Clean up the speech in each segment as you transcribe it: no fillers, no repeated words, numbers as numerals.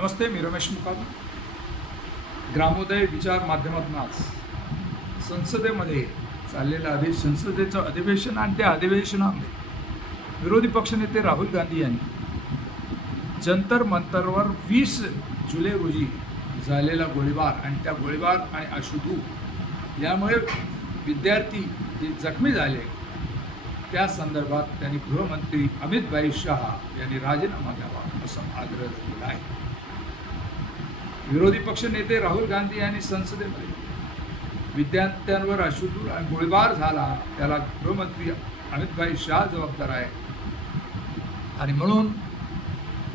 नमस्ते, मी रमेश मुकाम. ग्रामोदय विचार माध्यमातून आज संसदेमध्ये चाललेलं संसदेचं अधिवेशन आणि त्या अधिवेशनामध्ये विरोधी पक्षनेते राहुल गांधी यांनी जंतर मंतरवर 20 जुलै रोजी झालेला गोळीबार आणि त्या गोळीबार आणि अश्रुधूर यामुळे विद्यार्थी जे जखमी झाले त्या संदर्भात त्यांनी गृहमंत्री अमित भाई शहा यांनी राजीनामा द्यावा असा आग्रह केला आहे. विरोधी पक्षनेते राहुल गांधी यांनी संसदेमध्ये विद्यार्थ्यांवर अश्रुधूर आणि गोळीबार झाला त्याला गृहमंत्री अमित भाई शहा जबाबदार आहे आणि म्हणून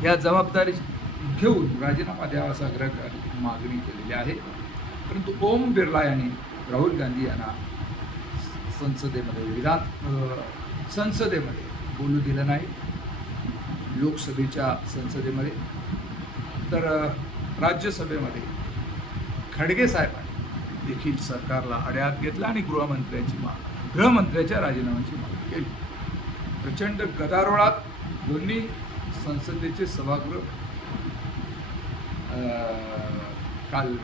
या जबाबदारी घेऊन राजीनामा द्यावा असा आग्रह मागणी केलेली आहे. परंतु ओम बिर्ला यांनी राहुल गांधी यांना संसदेमध्ये बोलू दिलं नाही. लोकसभेच्या संसदेमध्ये तर राज्यसभेमध्ये खडगे साहेबांनी देखील सरकारला अड्यात घेतला आणि गृहमंत्र्याच्या राजीनाम्याची मागणी केली. प्रचंड गदारोळात दोन्ही संसदेचे सभागृह काल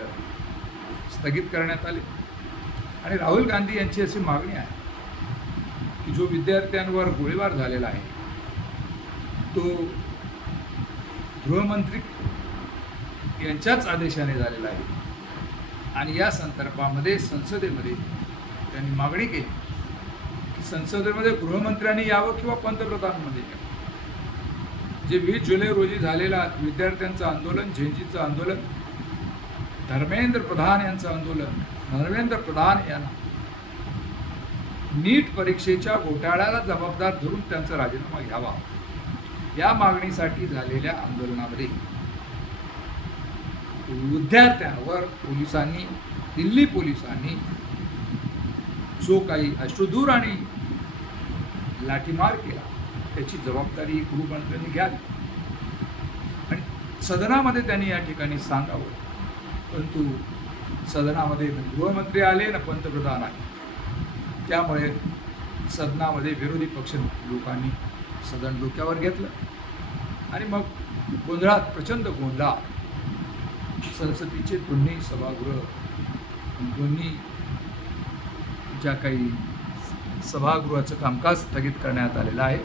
स्थगित करण्यात आले आणि राहुल गांधी यांची अशी मागणी आहे की जो विद्यार्थ्यांवर गोळीबार झालेला आहे तो गृहमंत्री यांच्याच आदेशाने झालेला आहे आणि या संदर्भामध्ये संसदेमध्ये त्यांनी मागणी केली की संसदेमध्ये गृहमंत्र्यांनी यावं किंवा पंतप्रधानांमध्ये यावं. जे 20 जुलै रोजी झालेला विद्यार्थ्यांचं आंदोलन, झेंजीचं आंदोलन, धर्मेंद्र प्रधान यांचं आंदोलन, धर्मेंद्र प्रधान यांना नीट परीक्षेच्या घोटाळ्याला जबाबदार धरून त्यांचा राजीनामा घ्यावा या मागणीसाठी झालेल्या आंदोलनामध्ये विद्यार्थ्यांवर दिल्ली पोलिसांनी जो काही अश्रुधूर आणि लाठीमार केला त्याची जबाबदारी गृहमंत्र्यांनी घ्यावी आणि सदनामध्ये त्यांनी या ठिकाणी सांगावं. परंतु सदनामध्ये न गृहमंत्री आले न पंतप्रधान आले, त्यामुळे सदनामध्ये विरोधी पक्ष लोकांनी सदन डोक्यावर घेतलं आणि मग प्रचंड गोंधळात संसदेचे दोन्ही सभागृह, दोन्ही ज्या काही सभागृहाचं कामकाज स्थगित करण्यात आलेलं आहे.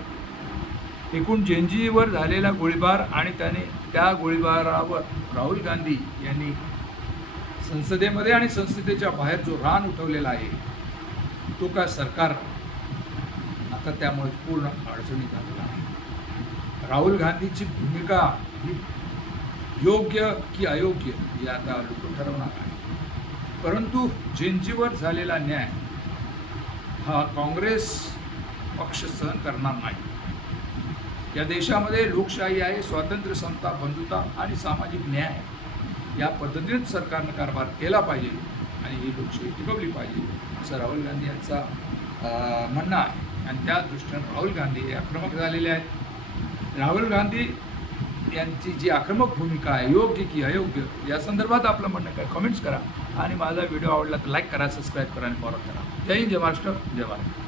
एकूण जेएनजीवर झालेला गोळीबार आणि त्या गोळीबारावर राहुल गांधी यांनी संसदेमध्ये आणि संसदेच्या बाहेर जो रान उठवलेला आहे तो का सरकार आता त्यामुळे पूर्ण अडचणीत आलेला आहे. राहुल गांधीची भूमिका ही योग्य की अयोग्य हे आता लोक ठरवणार आहे. परंतु जेएनजीवर झालेला न्याय हा काँग्रेस पक्ष सहन करणार नाही. या देशामध्ये लोकशाही आहे, स्वातंत्र्य, समता, बंधुता आणि सामाजिक न्याय या पद्धतीनेच सरकारनं कारभार केला पाहिजे आणि ही लोकशाही टिकवली पाहिजे असं राहुल गांधी यांचा म्हणणं आहे आणि त्या दृष्टीनं राहुल गांधी हे आक्रमक झालेले आहेत. राहुल गांधी यांची जी आक्रमक भूमिका आहे योग्य की अयोग्य या संदर्भात आपलं म्हणणं काय कमेंट्स करा आणि माझा व्हिडिओ आवडला तर लाईक करा, सबस्क्राईब करा आणि फॉलो करा. जय हिंद, जय महाराष्ट्र, जय भारत.